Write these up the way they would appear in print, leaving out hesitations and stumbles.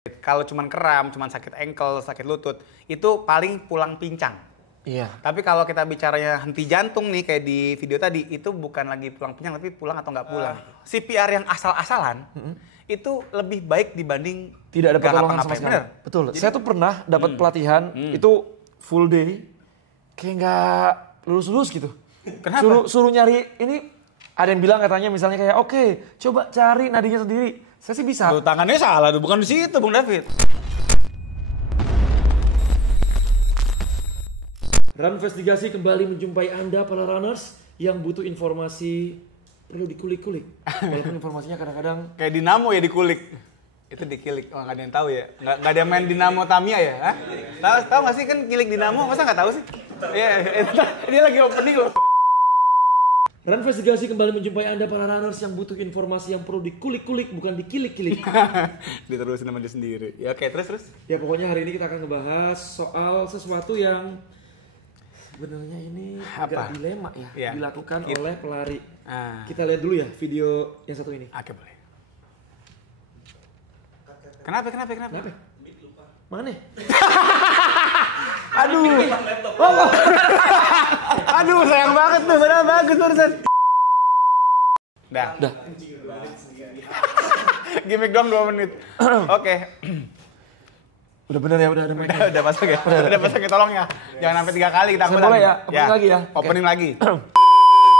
Kalau cuman kram, cuman sakit ankle, sakit lutut, itu paling pulang pincang. Iya. Tapi kalau kita bicaranya henti jantung nih kayak di video tadi, itu bukan lagi pulang pincang tapi pulang atau nggak pulang. CPR yang asal-asalan itu lebih baik dibanding Tidak ada nggak pertolongan sama ngapa-ngapain. sekali. Bener. Betul. Jadi- Saya tuh pernah dapat pelatihan itu full day, kayak nggak lulus-lulus gitu. Kenapa? Suruh nyari ini. Ada yang bilang katanya misalnya kayak oke, coba cari nadinya sendiri. Saya sih bisa. Tuh, tangannya salah tuh, bukan di situ Bung David. Runvestigasi kembali menjumpai Anda para runners yang butuh informasi perlu dikulik-kulik. Walaupun informasinya kadang-kadang Kayak dinamo ya dikulik. Itu dikilik. Oh, nggak ada yang tahu ya. Nggak ada yang main dinamo Tamiya ya? Hah? Tahu nggak sih kan kilik dinamo? Masa nggak tahu sih? Iya, dia lagi opening loh. Runvestigasi kembali menjumpai Anda para runners yang butuh informasi yang perlu dikulik-kulik bukan dikilik-kilik. Diterusin sama dia sendiri. Ya oke, terus. Ya pokoknya hari ini kita akan ngebahas soal sesuatu yang sebenarnya ini agak Apa? dilema ya, Iya. dilakukan oleh pelari. Ah. Kita lihat dulu ya video yang satu ini. Oke, boleh. Kenapa? Kenapa? Mana? Aduh. Aduh, sayang banget tuh. Padahal bagus barusan. Dah. Gimik doang 2 menit. Oke. Udah bener ya, udah ada mic. Udah pasang ya? Udah pasang ya, tolong ya. Jangan sampai 3 kali kita Saya ulang. mulai ya? Opening lagi ya? Opening lagi.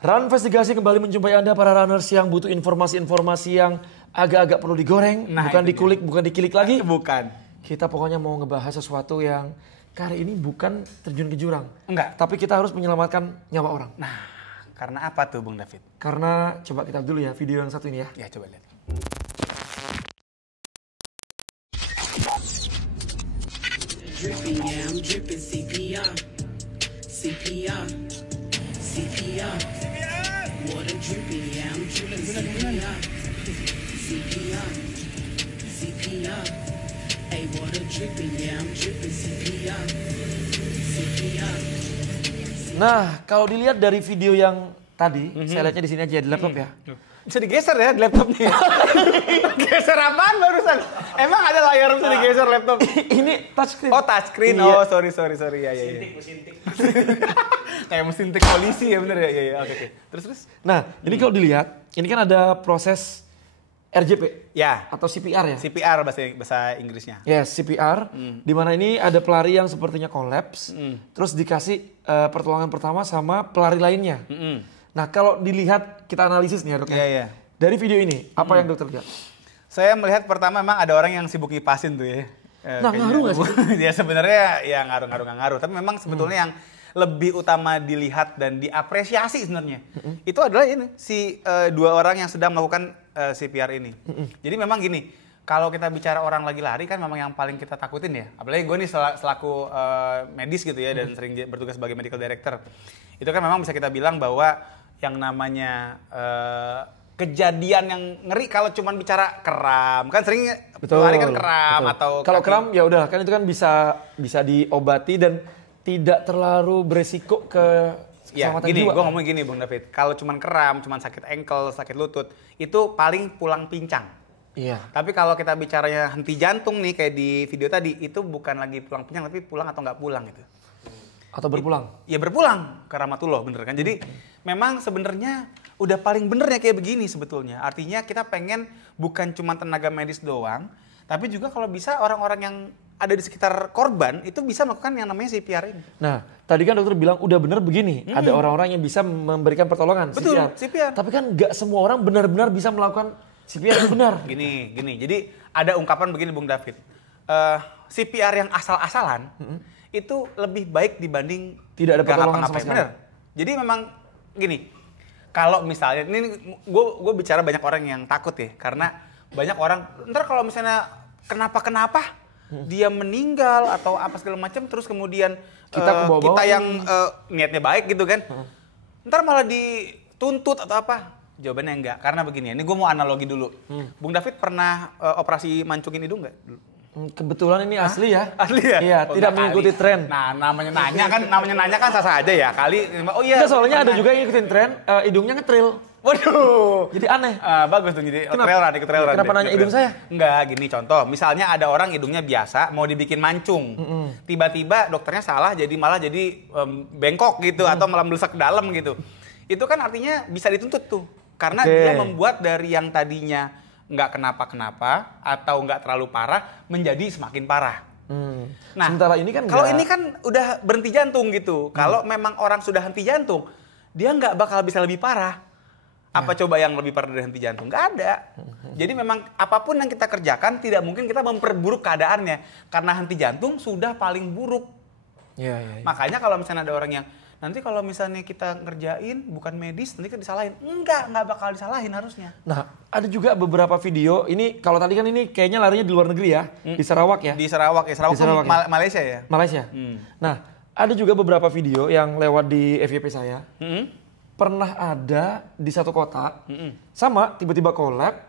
Runvestigasi kembali menjumpai Anda para runners yang butuh informasi-informasi yang agak-agak perlu digoreng, Nah, bukan itu dikulik, bukan dikilik lagi. Bukan. Kita pokoknya mau ngebahas sesuatu yang kali ini bukan terjun ke jurang. Enggak. Tapi kita harus menyelamatkan nyawa orang. Nah, karena apa tuh Bung David? Karena coba kita dulu ya video yang satu ini ya. Ya, coba lihat. Dripping, yeah, I'm dripping CPR. CPR. CPR. Water dripping, yeah, I'm dripping CPR. CPR. CPR. Hey, water dripping, yeah, I'm dripping CPR. CPR. Nah, kalau dilihat dari video yang tadi, saya lihatnya di sini aja di laptop ya. Bisa digeser ya di laptopnya. Geser apaan barusan? Emang ada layar bisa digeser laptop? Ini touchscreen. Oh, touchscreen. Iya. Oh, sorry. Ya. Mesin tik. Kayak mesin tik polisi ya, bener ya. Ya. Oke. Terus. Nah, ini kalau dilihat, ini kan ada proses RJP Ya, atau CPR ya. CPR bahasa Inggrisnya. Yes, CPR. Di mana ini ada pelari yang sepertinya kolaps, terus dikasih pertolongan pertama sama pelari lainnya. Nah, kalau dilihat kita analisis nih ya, Dok. Iya. Dari video ini, apa yang dokter lihat? Saya melihat pertama memang ada orang yang sibuk ngipasin tuh ya. Nah, ngaruh nggak sih? Ya sebenarnya ya ngaruh. Tapi memang sebetulnya yang lebih utama dilihat dan diapresiasi sebenarnya itu adalah ini si 2 orang yang sedang melakukan CPR ini. Jadi memang gini, kalau kita bicara orang lagi lari kan memang yang paling kita takutin ya. Apalagi gue nih selaku medis gitu ya dan sering bertugas sebagai medical director. Itu kan memang bisa kita bilang bahwa yang namanya kejadian yang ngeri kalau cuman bicara kram kan sering lari kan kram betul. atau kalau kaki. kram ya udah kan itu kan bisa diobati dan tidak terlalu beresiko ke Ya, keselamatan gini, jiwa. gue ngomong gini Bung David, kalau cuman kram, cuman sakit ankle, sakit lutut, itu paling pulang pincang. Iya. Tapi kalau kita bicaranya henti jantung nih kayak di video tadi, itu bukan lagi pulang pincang tapi pulang atau nggak pulang gitu. Atau berpulang. Ya berpulang ke rahmatullah, bener kan? Jadi memang sebenarnya udah paling benernya kayak begini sebetulnya. Artinya kita pengen bukan cuma tenaga medis doang, tapi juga kalau bisa orang-orang yang ada di sekitar korban itu bisa melakukan yang namanya CPR ini. Nah, tadi kan dokter bilang udah bener begini. Ada orang-orang yang bisa memberikan pertolongan. Betul, CPR. Tapi kan nggak semua orang benar-benar bisa melakukan CPR yang benar. Gini. Jadi ada ungkapan begini Bung David. CPR yang asal-asalan itu lebih baik dibanding Tidak ada nggak pertolongan ngapa-ngapain. sama sekali. Bener. Jadi memang gini. Kalau misalnya ini gue bicara banyak orang yang takut ya karena banyak orang ntar kalau misalnya kenapa dia meninggal atau apa segala macam terus kemudian kita yang niatnya baik gitu kan. Ntar malah dituntut atau apa? Jawabannya enggak. Karena begini, ini gue mau analogi dulu. Bung David pernah operasi mancungin hidung nggak? Kebetulan ini asli ya. Asli ya? Iya, Oh, tidak enggak mengikuti kali. tren. Nah, namanya nanya kan sah-sah aja ya. Kali, oh iya. Enggak, soalnya ada pernah. juga yang ngikutin tren, hidungnya ngetril. Waduh. Jadi aneh. Bagus tuh jadi Kenapa? trail run, ikut trail run. Kenapa deh, nanya ikut hidung trail. saya? Enggak, gini contoh. Misalnya ada orang hidungnya biasa mau dibikin mancung. Tiba-tiba dokternya salah malah jadi bengkok gitu atau malah melesak ke dalam gitu. Itu kan artinya bisa dituntut tuh. Karena dia membuat dari yang tadinya nggak kenapa-kenapa atau nggak terlalu parah menjadi semakin parah. Nah, sementara ini kan kalau nggak- ini kan udah berhenti jantung gitu. Kalau memang orang sudah henti jantung, dia nggak bakal bisa lebih parah. Apa coba yang lebih parah dari henti jantung? Nggak ada. Jadi memang apapun yang kita kerjakan tidak mungkin kita memperburuk keadaannya. Karena henti jantung sudah paling buruk. Iya. Makanya kalau misalnya ada orang yang nanti kalau misalnya kita ngerjain bukan medis nanti kita disalahin. Nggak bakal disalahin harusnya. Nah, ada juga beberapa video, ini kalau tadi kan ini kayaknya larinya di luar negeri ya, di Sarawak ya. Di Sarawak ya, Di Sarawak ya? Malaysia ya. Malaysia. Nah, ada juga beberapa video yang lewat di FYP saya. Pernah ada di satu kota, sama tiba-tiba collab,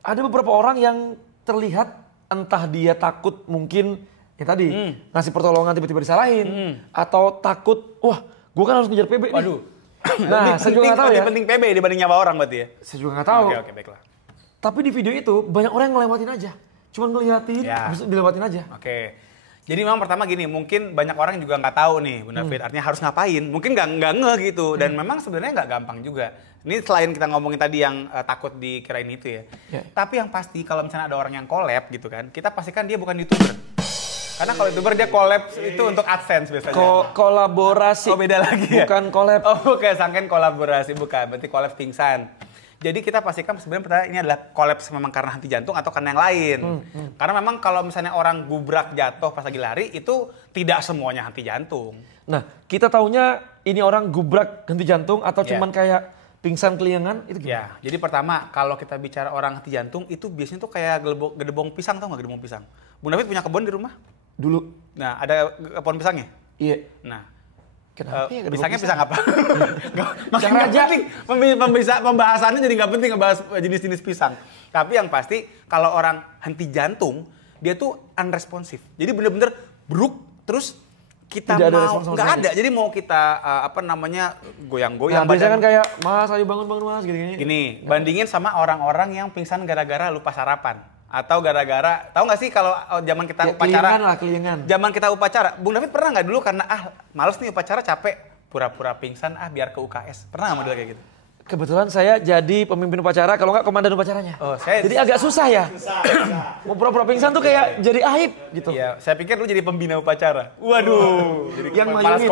ada beberapa orang yang terlihat entah dia takut mungkin ya tadi ngasih pertolongan tiba-tiba disalahin, atau takut, wah gue kan harus ngejar PB nih. Waduh. Nah, saya juga nggak tahu ya. Lebih penting PB dibanding nyawa orang berarti ya. Saya juga nggak tahu. Oke, baiklah. Tapi di video itu banyak orang yang ngelewatin aja. Cuman ngeliatin, Ya. habis itu dilewatin aja. Oke. Jadi memang pertama gini, mungkin banyak orang juga nggak tahu nih, Bu David, artinya harus ngapain. Mungkin nggak ngeh gitu, dan memang sebenarnya nggak gampang juga. Ini selain kita ngomongin tadi yang takut dikirain itu ya. Tapi yang pasti kalau misalnya ada orang yang collab gitu kan, kita pastikan dia bukan YouTuber. Karena kalau YouTuber dia collab itu untuk AdSense biasanya. Kolaborasi. Oh beda lagi ya? Bukan collab. Oh bukan, sangkain kolaborasi, bukan. Berarti collab pingsan. Jadi kita pastikan sebenarnya pertanyaan ini adalah kolaps memang karena henti jantung atau karena yang lain. Karena memang kalau misalnya orang gubrak jatuh pas lagi lari itu tidak semuanya henti jantung. Nah, kita taunya ini orang gubrak henti jantung atau Ya. cuman kayak pingsan keliangan itu gimana? Ya, jadi pertama kalau kita bicara orang henti jantung itu biasanya tuh kayak gedebong pisang, tau nggak gedebong pisang? Bu David punya kebun di rumah? Dulu. Nah, ada pohon pisangnya? Iya. Nah, Kenapa ya gedebong pisangnya pisang? pisang apa? Makin Pisang nggak raja. penting. Pembahasannya jadi nggak penting ngebahas jenis-jenis pisang. Tapi yang pasti kalau orang henti jantung, dia tuh unresponsive. Jadi bener-bener bruk terus kita Tidak ada mau respon sama nggak sekali. ada. Jadi mau kita goyang-goyang Nah, biasanya kan kayak, Mas ayo bangun Mas gini-gini. Gini, bandingin sama orang-orang yang pingsan gara-gara lupa sarapan. Atau gara-gara, tahu nggak sih kalau zaman kita Ya, upacara, kelingan lah, kelingan. zaman kita upacara, Bung David pernah nggak dulu karena males nih upacara capek, pura-pura pingsan biar ke UKS, pernah nggak model kayak gitu? Kebetulan saya jadi pemimpin upacara, kalau nggak komandan upacaranya. Oh, saya- Jadi agak susah ya. Mau pura-pura pingsan tuh kayak jadi aib gitu. Iya, saya pikir lu jadi pembina upacara. Waduh, jadi Yang kepala mayungin.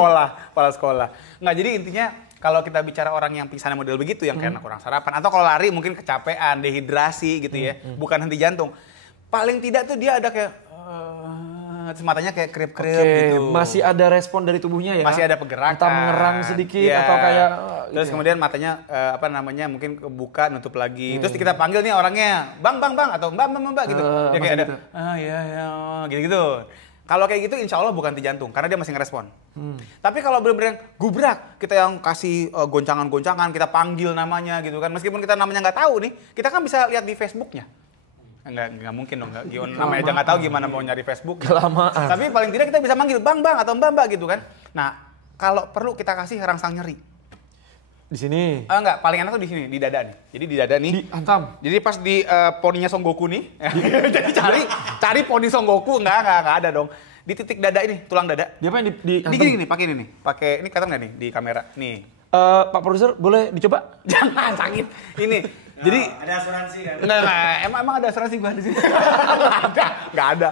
kepala sekolah. Nggak, jadi intinya kalau kita bicara orang yang pingsan model begitu, yang karena kurang sarapan, atau kalau lari mungkin kecapean, dehidrasi gitu ya, bukan henti jantung. Paling tidak tuh dia ada kayak, terus matanya kayak kerip-kerip Oke, gitu. masih ada respon dari tubuhnya ya. Masih ada pergerakan. Entah mengerang sedikit Iya. atau kayak Terus gitu ya. kemudian matanya mungkin kebuka nutup lagi. Terus kita panggil nih orangnya, "Bang, atau Mbak gitu. Dia masih kayak ada gitu. iya gitu-gitu. Kalau kayak gitu insya Allah bukan henti jantung karena dia masih ngerespon. Tapi kalau benar-benar yang gubrak, kita yang kasih goncangan-goncangan, kita panggil namanya gitu kan. Meskipun kita namanya nggak tahu nih, kita kan bisa lihat di Facebooknya. Nggak mungkin dong, namanya aja nggak tahu gimana mau nyari Facebook. Kelamaan. Tapi paling tidak kita bisa manggil bang atau mbak gitu kan. Nah, kalau perlu kita kasih rangsang nyeri. Di sini Enggak, paling enak tuh di sini, di dada nih. Jadi di dada nih. dihantam. Jadi pas di poninya Son Goku nih. Jadi cari poni Son Goku, enggak ada dong. Di titik dada ini, tulang dada. Dia apa yang Ini gini, pakai ini nih. Pakai ini kelihatan nggak nih di kamera? Nih. Pak produser boleh dicoba? Jangan sakit. Ini. Jadi Ada asuransi kan? Nah, emang ada asuransi gua di sini. Enggak ada.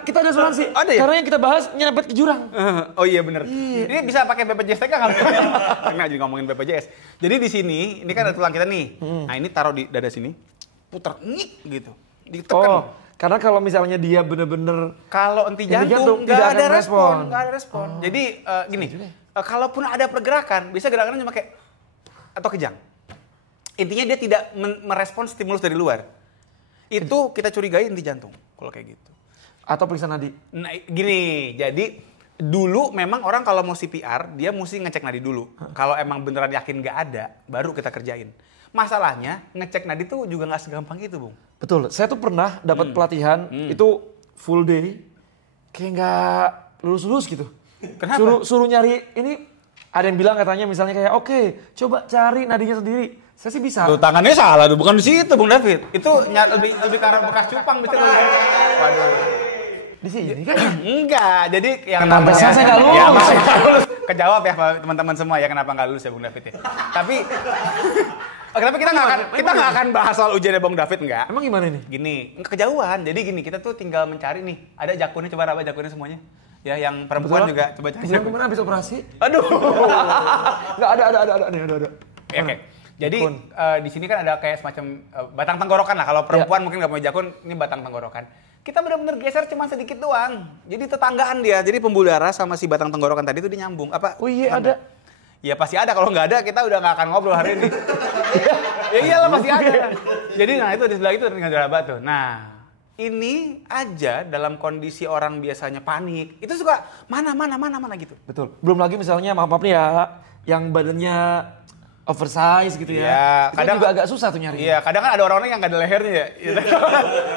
Kita ada asuransi. Ada ya? Karena yang kita bahas nyerempet ke jurang. Oh iya bener. Ini bisa pakai BPJS TK nggak? Karena jadi ngomongin BPJS. Jadi di sini, ini kan ada tulang kita nih. Nah ini taruh di dada sini, putar ngik gitu, ditekan. Oh, karena kalau misalnya dia bener-bener Kalau henti Henti jantung jantung nggak tidak ada akan respon, respon. nggak ada respon. Jadi gini, kalaupun ada pergerakan, bisa gerakannya cuma kayak atau kejang. Intinya dia tidak merespon stimulus dari luar. Itu kita curigai henti jantung kalau kayak gitu. atau periksa nadi. Nah, gini, jadi dulu memang orang kalau mau CPR, dia mesti ngecek nadi dulu. Kalau emang beneran yakin nggak ada, baru kita kerjain. Masalahnya, ngecek nadi tuh juga nggak segampang itu, Bung. Betul, saya tuh pernah dapat pelatihan itu full day, kayak nggak lulus-lulus gitu. Kenapa? Suruh nyari ini, ada yang bilang katanya misalnya kayak oke, coba cari nadinya sendiri. Saya sih bisa. Tuh tangannya salah tuh, bukan di situ Bung David. Itu lebih ke arah bekas cupang gitu. Waduh. Di sini kan? Enggak, jadi yang Kenapa saya nggak lulus? Ya, makanya nggak lulus. Kejawab ya teman-teman semua ya kenapa nggak lulus ya Bung David ya. Tapi kita nggak akan bahas soal ujiannya Bung David enggak. Emang gimana ini? Gini, kejauhan. Jadi gini, kita tuh tinggal mencari nih. Ada jakunnya, coba raba jakunnya semuanya. Ya, yang perempuan Betul. juga coba cari. Yang kemana habis operasi? Aduh. Nggak ada. Ya, oke. Jadi di sini kan ada kayak semacam batang tenggorokan lah. Kalau perempuan mungkin nggak punya jakun, ini batang tenggorokan. Kita benar-benar geser cuma sedikit doang. Jadi tetanggaan dia. Jadi pembuluh darah sama si batang tenggorokan tadi itu dinyambung. Apa? Oh iya ada. Ya pasti ada. Kalau nggak ada kita udah nggak akan ngobrol hari ini. Ya iyalah pasti ada. Jadi nah itu di sebelah itu tinggal diraba tuh. Nah ini aja dalam kondisi orang biasanya panik. Itu suka mana gitu. Betul. Belum lagi misalnya maaf nih ya, yang badannya oversize gitu ya. Iya, Itu kadang juga agak susah tuh nyari. Iya, kadang kan ada orang-orang yang nggak ada lehernya ya.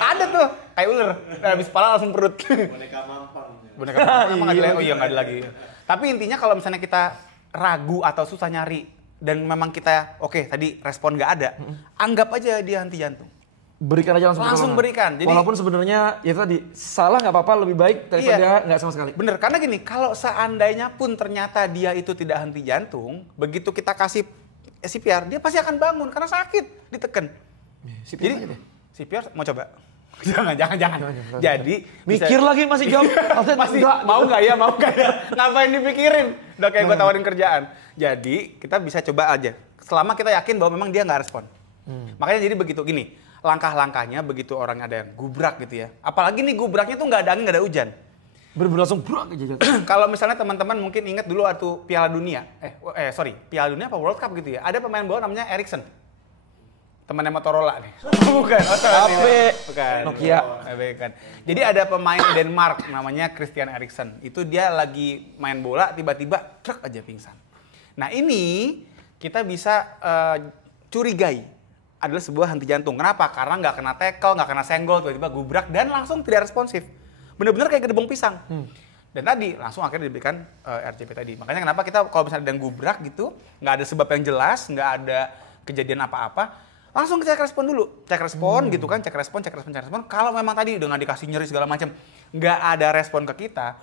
Ada tuh, kayak ular. Nah, habis kepala langsung perut. Boneka mampang nggak ada leher. Oh iya nggak ada lagi. Tapi intinya kalau misalnya kita ragu atau susah nyari dan memang kita oke, tadi respon nggak ada, anggap aja dia henti jantung. Berikan aja langsung pertolongan. berikan. Jadi, walaupun sebenarnya ya tadi salah nggak apa-apa, lebih baik daripada nggak sama sekali. Bener, karena gini, kalau seandainya pun ternyata dia itu tidak henti jantung, begitu kita kasih CPR, dia pasti akan bangun karena sakit, diteken. CPR Jadi aja deh. CPR mau coba? Jangan. Jadi Mikir lagi masih jawab. masih mau nggak ya? Ngapain dipikirin? Udah kayak gue tawarin kerjaan. Jadi kita bisa coba aja. Selama kita yakin bahwa memang dia nggak respon. Makanya jadi begitu gini. Langkah-langkahnya begitu orang ada yang gubrak gitu ya. Apalagi nih gubraknya tuh nggak ada angin, nggak ada hujan. Bener-bener langsung brak aja. Kalau misalnya teman-teman mungkin ingat dulu waktu Piala Dunia. Piala Dunia apa World Cup gitu ya. Ada pemain bola namanya Eriksen. Temannya Motorola nih. Bukan. Bukan. Nokia. Bukan. Jadi ada pemain Denmark namanya Christian Eriksen. Itu dia lagi main bola tiba-tiba truk aja pingsan. Nah ini kita bisa curigai adalah sebuah henti jantung. Kenapa? Karena nggak kena tackle, nggak kena senggol, tiba-tiba gubrak dan langsung tidak responsif. Bener-bener kayak gedebong pisang. Dan tadi langsung akhirnya diberikan RCP tadi. Makanya kenapa kita kalau misalnya ada yang gubrak gitu, nggak ada sebab yang jelas, nggak ada kejadian apa-apa, langsung cek respon dulu. Cek respon gitu kan, cek respon. Kalau memang tadi dengan dikasih nyeri segala macam, nggak ada respon ke kita,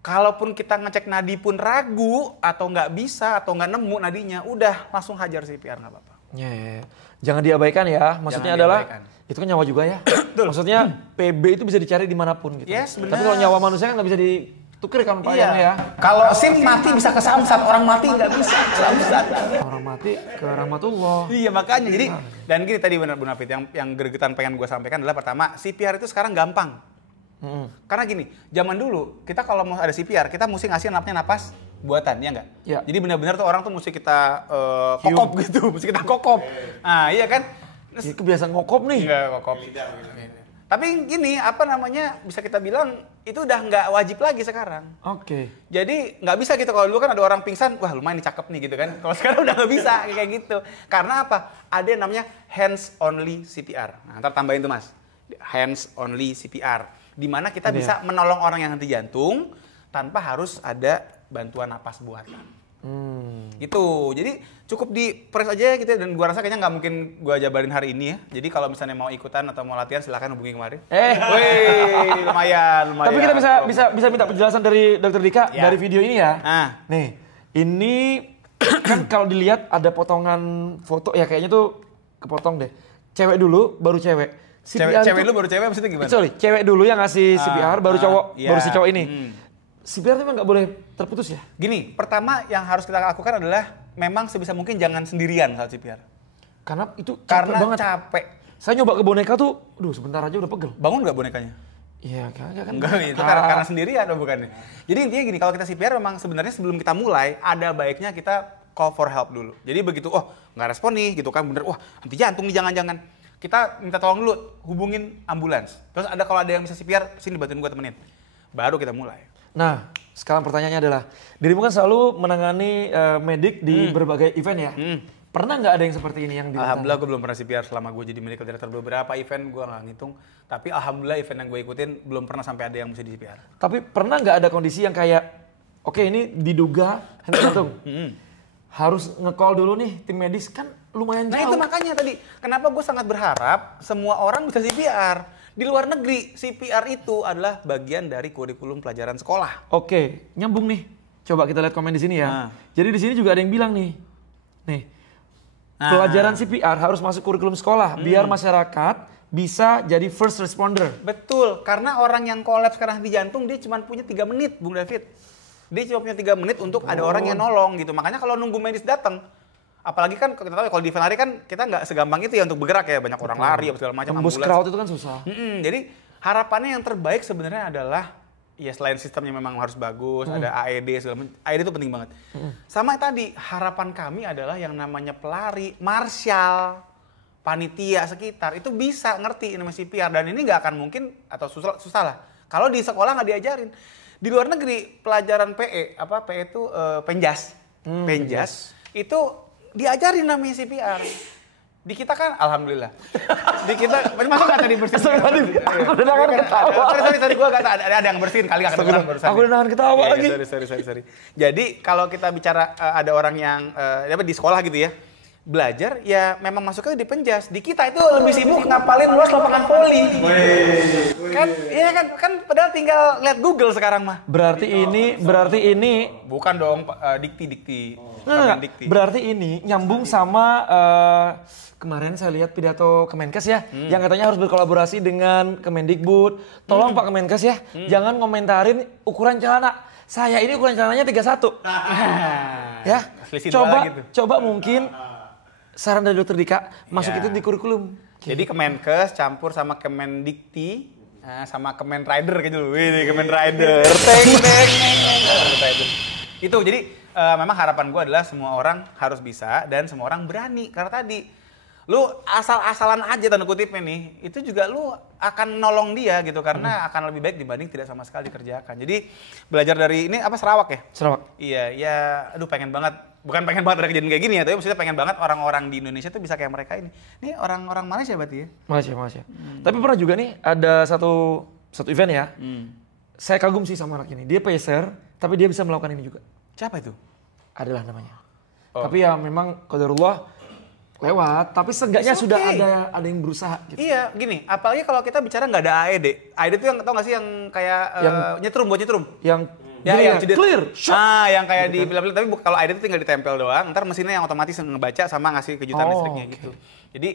kalaupun kita ngecek nadi pun ragu atau nggak bisa atau nggak nemu nadinya, udah langsung hajar CPR nggak apa-apa. Ya. Jangan diabaikan ya. Maksudnya adalah itu kan nyawa juga ya. Maksudnya PB itu bisa dicari dimanapun gitu. Yes, benar. Tapi kalau nyawa manusia kan nggak bisa ditukar kan Pak ya. Kalau SIM mati bisa ke Samsat, orang mati nggak bisa ke Samsat. Orang mati ke rahmatullah. Iya makanya jadi dan gini tadi benar Bu Nafit yang gregetan pengen gue sampaikan adalah pertama CPR itu sekarang gampang. Karena gini, zaman dulu kita kalau mau ada CPR kita mesti ngasih napas buatan, ya nggak? Ya. Jadi benar-benar tuh orang tuh mesti kita kokop gitu, mesti kita kokop. Nah iya kan? Ini kebiasaan ngokop nih. Enggak kokop. Tapi gini, apa namanya, bisa kita bilang itu udah nggak wajib lagi sekarang. Oke. Jadi nggak bisa gitu, kalau dulu kan ada orang pingsan, wah lumayan nih cakep nih gitu kan. Kalau sekarang udah nggak bisa kayak gitu. Karena apa? Ada yang namanya hands only CPR. Nah, ntar tambahin tuh Mas. Hands only CPR. Di mana kita bisa menolong orang yang henti jantung tanpa harus ada bantuan napas buatan. Gitu. Jadi cukup di press aja gitu ya. Dan gua rasa kayaknya nggak mungkin gua jabarin hari ini ya. Jadi kalau misalnya mau ikutan atau mau latihan silakan hubungi kemarin. Wih, lumayan. Tapi kita bisa minta penjelasan dari Dr. Dika dari video ini ya. Nih, ini kan kalau dilihat ada potongan foto ya kayaknya tuh kepotong deh. Cewek dulu baru cewek. Cewek dulu baru cewek maksudnya gimana? Sorry, cewek dulu yang ngasih CPR baru cowok, baru si cowok ini. CPR itu memang nggak boleh terputus ya? Gini, pertama yang harus kita lakukan adalah memang sebisa mungkin jangan sendirian saat CPR. Karena itu capek banget. Capek. Saya nyoba ke boneka tuh, sebentar aja udah pegel. Bangun nggak bonekanya? Iya, kan. Enggak, itu karena sendirian atau bukan? Jadi intinya gini, kalau kita CPR memang sebenarnya sebelum kita mulai, ada baiknya kita call for help dulu. Jadi begitu, nggak respon nih gitu kan, bener, henti jantung nih jangan-jangan. Kita minta tolong dulu, hubungin ambulans. Terus kalau ada yang bisa CPR, sini bantuin gue temenin. Baru kita mulai. Nah, sekarang pertanyaannya adalah, dirimu kan selalu menangani medik di berbagai event ya. Pernah nggak ada yang seperti ini yang dilakukan? Alhamdulillah gue belum pernah CPR selama gue jadi medical director. Beberapa event gue nggak ngitung. Tapi alhamdulillah event yang gue ikutin belum pernah sampai ada yang mesti di CPR. Tapi pernah nggak ada kondisi yang kayak, oke ini diduga henti jantung. Harus nge-call dulu nih tim medis kan lumayan Nah jauh. itu makanya tadi, kenapa gue sangat berharap semua orang bisa CPR. Di luar negeri, CPR itu adalah bagian dari kurikulum pelajaran sekolah. Oke, nyambung nih. Coba kita lihat komen di sini ya. Nah. Jadi di sini juga ada yang bilang nih. Nih, Nah. pelajaran CPR harus masuk kurikulum sekolah biar masyarakat bisa jadi first responder. Betul, karena orang yang kolaps karena henti jantung, dia cuma punya 3 menit, Bung David. Dia cuma punya 3 menit untuk ada orang yang nolong gitu. Makanya kalau nunggu medis datang, apalagi kan kita tahu ya, kalau di event lari kan kita nggak segampang itu ya untuk bergerak ya, banyak orang lari apa segala macam. Tembus ambulans. crowd itu kan susah. Jadi harapannya yang terbaik sebenarnya adalah ya selain sistemnya memang harus bagus, ada AED segala macam. AED itu penting banget. Sama tadi harapan kami adalah yang namanya pelari, marshal, panitia sekitar itu bisa ngerti namanya CPR, dan ini nggak akan mungkin atau susah lah kalau di sekolah nggak diajarin. Di luar negeri pelajaran PE itu penjas, itu diajarin namanya CPR. Di kita kan alhamdulillah. Di kita masuk nggak tadi bersihin? Aku udah nahan ketawa. Sorry gue nggak ada yang bersihin kali nggak kedengeran barusan. Aku udah nahan ketawa lagi. Sorry. Jadi kalau kita bicara ada orang yang di sekolah gitu ya, belajar ya memang masuknya di penjas. Di kita itu lebih sibuk ngapalin luas lapangan voli. Kan iya kan padahal tinggal lihat Google sekarang mah. Berarti ini Bukan dong dikti. Nah, Dikti. berarti ini nyambung sama kemarin saya lihat pidato Kemenkes ya, yang katanya harus berkolaborasi dengan Kemendikbud. Tolong Pak Kemenkes ya, jangan ngomentarin ukuran celana. Saya ini ukuran celananya 31. Ya, Selisih dua lagi tuh. coba mungkin saran dari Dokter Dika masuk itu di kurikulum. Jadi Kemenkes campur sama Kemendikti sama Kemen Rider gitu loh. Wih, Kemen Rider. Teng. Itu jadi memang harapan gue adalah semua orang harus bisa dan semua orang berani. Karena tadi lu asal-asalan aja tanda kutipnya nih, itu juga lu akan nolong dia gitu karena akan lebih baik dibanding tidak sama sekali dikerjakan. Jadi belajar dari ini Sarawak ya? Sarawak. Iya, ya aduh pengen banget. Bukan pengen banget ada kejadian kayak gini ya, tapi maksudnya pengen banget orang-orang di Indonesia tuh bisa kayak mereka ini. Ini orang-orang Malaysia berarti ya? Malaysia. Tapi pernah juga nih ada satu event ya. Saya kagum sih sama anak ini. Dia pacer, tapi dia bisa melakukan ini juga. Siapa itu? Adalah namanya. Tapi ya memang qadarullah lewat, tapi seenggaknya It's sudah okay. ada yang berusaha gitu. Iya, gini, apalagi kalau kita bicara nggak ada AED. AED itu yang tau nggak sih yang kayak nyetrum buat nyetrum? Yang yang clear. yang kayak di film-film, tapi kalau AED itu tinggal ditempel doang, ntar mesinnya yang otomatis ngebaca sama ngasih kejutan listriknya gitu. Jadi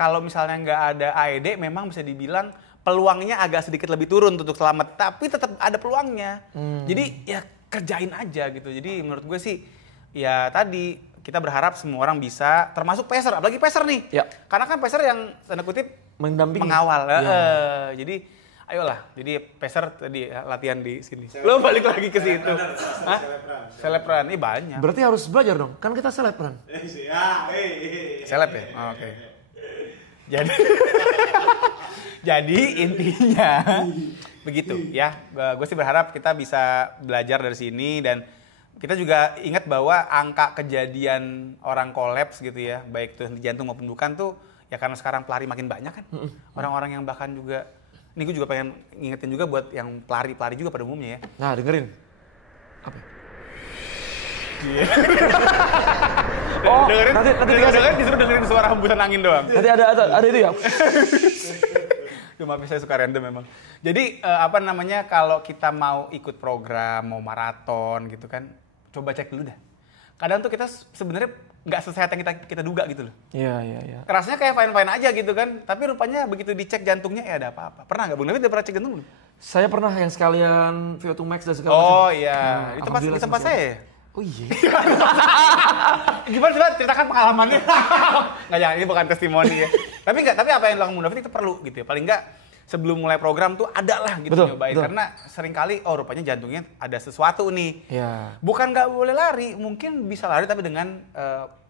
kalau misalnya nggak ada AED, memang bisa dibilang peluangnya agak sedikit lebih turun untuk selamat, tapi tetap ada peluangnya. Jadi ya kerjain aja gitu. Jadi menurut gue sih ya tadi kita berharap semua orang bisa, termasuk peser, apalagi peser nih. Ya. Karena kan peser yang tanda kutip mendampingi, mengawal. Ya. Jadi ayolah, jadi peser tadi latihan di sini. Lo balik lagi ke situ. Hah? Selebran, ini banyak. Berarti harus belajar dong, kan kita selebran. Seleb ya? Oh, oke. Jadi jadi intinya begitu ya. Gue sih berharap kita bisa belajar dari sini dan kita juga ingat bahwa angka kejadian orang kolaps gitu ya, baik itu henti jantung maupun bukan tuh ya karena sekarang pelari makin banyak kan. Orang-orang yang bahkan juga, ini gue juga pengen ngingetin juga buat yang pelari-pelari juga pada umumnya ya. Nah dengerin. Apa? Oh, nanti disuruh dengerin suara hembusan angin doang. Nanti ada itu ya. Cuma saya suka random memang. Jadi kalau kita mau ikut program, mau maraton gitu kan, coba cek dulu dah. Kadang tuh kita sebenarnya nggak sesehat yang kita duga gitu loh. Iya. Rasanya kayak fine-fine aja gitu kan, tapi rupanya begitu dicek jantungnya ya ada apa-apa. Pernah nggak Bung David udah pernah cek jantung belum? Saya pernah yang sekalian VO2 max dan segala macam. Oh iya, Nah, di tempat saya ya? Oh iya. Gimana coba ceritakan pengalamannya? Nggak, jangan, ini bukan testimoni ya. Tapi apa yang dilakukan Bung David itu perlu gitu ya. Paling nggak sebelum mulai program tuh ada lah gitu nyobain. Karena seringkali rupanya jantungnya ada sesuatu nih. Ya. Bukan nggak boleh lari, mungkin bisa lari tapi dengan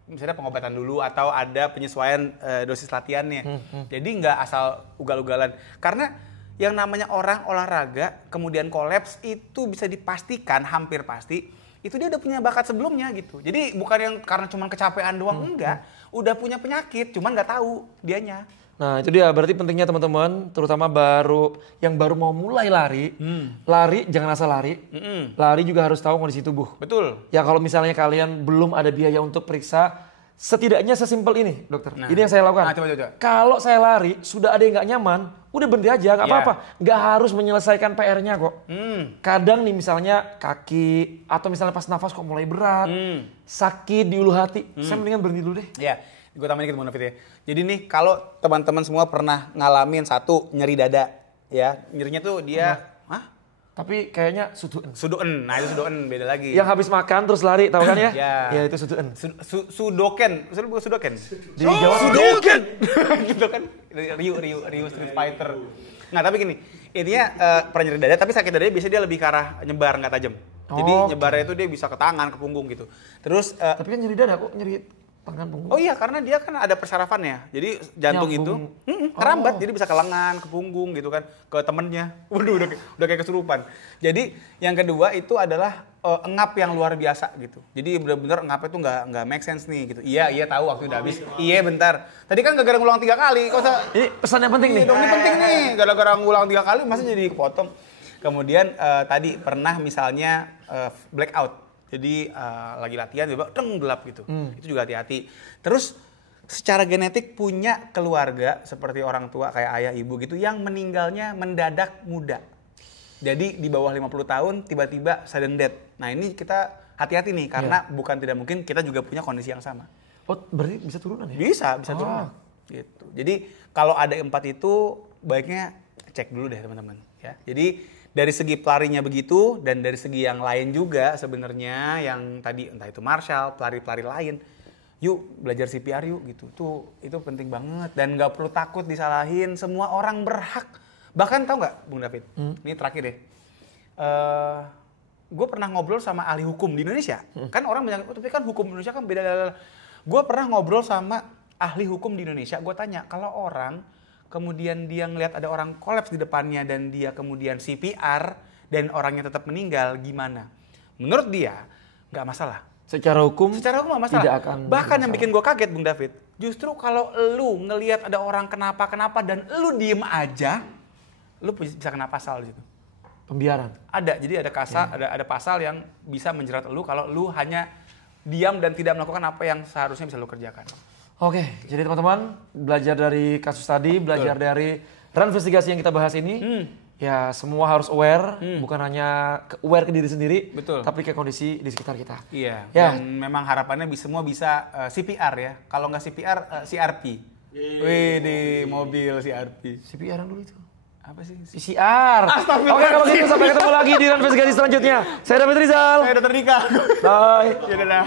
misalnya pengobatan dulu atau ada penyesuaian dosis latihannya. Jadi nggak asal ugal-ugalan. Karena yang namanya orang olahraga kemudian kolaps itu bisa dipastikan hampir pasti itu dia udah punya bakat sebelumnya gitu. Jadi bukan yang karena cuma kecapean doang, enggak. Udah punya penyakit, cuman nggak tahu dianya. Nah itu dia, berarti pentingnya teman-teman, terutama yang baru mau mulai lari, lari jangan asal lari, lari juga harus tahu kondisi tubuh. Betul. Ya kalau misalnya kalian belum ada biaya untuk periksa, setidaknya sesimpel ini, dokter. Nah. Ini yang saya lakukan. Nah, coba. Kalau saya lari, sudah ada yang nggak nyaman, udah berhenti aja, nggak Iya. apa-apa. Nggak harus menyelesaikan PR-nya kok. Kadang nih misalnya kaki, atau misalnya pas nafas kok mulai berat, sakit di ulu hati, saya mendingan berhenti dulu deh. Ya, gue tambahin dikit Bung David ya. Jadi nih kalau teman-teman semua pernah ngalamin satu nyeri dada, ya nyerinya tuh dia, Tapi kayaknya suduken. Sudoken. Nah itu sudoken beda lagi. Yang habis makan terus lari, tahu kan ya? Ya. Ya itu suduken. Sudoken, Sudoken. Di Jawa Sudoken. Gitu kan, Ryu Street Fighter. Nah tapi gini, intinya pernah nyeri dada, tapi sakit dadanya biasanya dia lebih ke arah nyebar nggak tajam. Jadi nyebarnya itu dia bisa ke tangan, ke punggung gitu. Terus Tapi kan nyeri dada kok, nyeri tangan punggung. oh iya, karena dia kan ada persarafannya. Jadi jantung itu kerambat, jadi bisa ke lengan, ke punggung gitu kan, ke temennya. Waduh, udah kayak kesurupan. Jadi yang kedua itu adalah engap yang luar biasa gitu. Jadi benar-benar engapnya tuh nggak make sense nih gitu. Iya tahu waktu udah habis. Iya bentar. Tadi kan gara-gara ngulang 3 kali. Kok Ini pesan yang penting nih. Dong, ini penting nih. Gara-gara ngulang 3 kali masa jadi kepotong. Kemudian tadi pernah misalnya blackout. Jadi lagi latihan tiba gelap gitu. Itu juga hati-hati. Terus secara genetik punya keluarga seperti orang tua kayak ayah ibu gitu yang meninggalnya mendadak muda. Jadi di bawah 50 tahun tiba-tiba sudden death. Nah ini kita hati-hati nih karena bukan tidak mungkin kita juga punya kondisi yang sama. Oh berarti bisa turunan ya? Bisa turunan. Gitu. Jadi kalau ada 4 itu baiknya cek dulu deh teman-teman ya. Jadi dari segi pelarinya begitu dan dari segi yang lain juga sebenarnya yang tadi entah itu Marshall, pelari-pelari lain, yuk belajar CPR yuk gitu. Itu penting banget dan nggak perlu takut disalahin. Semua orang berhak. Bahkan tahu nggak, Bung David? Ini terakhir deh. Gue pernah ngobrol sama ahli hukum di Indonesia. Kan orang banyak, tapi kan hukum Indonesia kan beda. Gue pernah ngobrol sama ahli hukum di Indonesia. Gue tanya kalau orang kemudian dia ngelihat ada orang kolaps di depannya dan dia kemudian CPR dan orangnya tetap meninggal, gimana? Menurut dia nggak masalah. Secara hukum nggak masalah. tidak akan Bahkan yang bikin gue kaget, Bung David, justru kalau lu ngelihat ada orang kenapa dan lu diem aja, lu bisa kena pasal di situ. Pembiaran. Ada, jadi ada pasal yang bisa menjerat lu kalau lu hanya diam dan tidak melakukan apa yang seharusnya bisa lu kerjakan. Oke, jadi teman-teman belajar dari kasus tadi, belajar dari run investigasi yang kita bahas ini, ya semua harus aware, bukan hanya aware ke diri sendiri, tapi ke kondisi di sekitar kita. Iya, ya. Dan memang harapannya semua bisa CPR ya, kalau nggak CPR, CRP. Wih, di mobil CRP. CPR dulu itu. Apa sih? PCR. Oke, kalau gitu sampai ketemu lagi di run investigasi selanjutnya. Saya David Rizal. Saya Dr. Dika. Bye. Ya, dadah.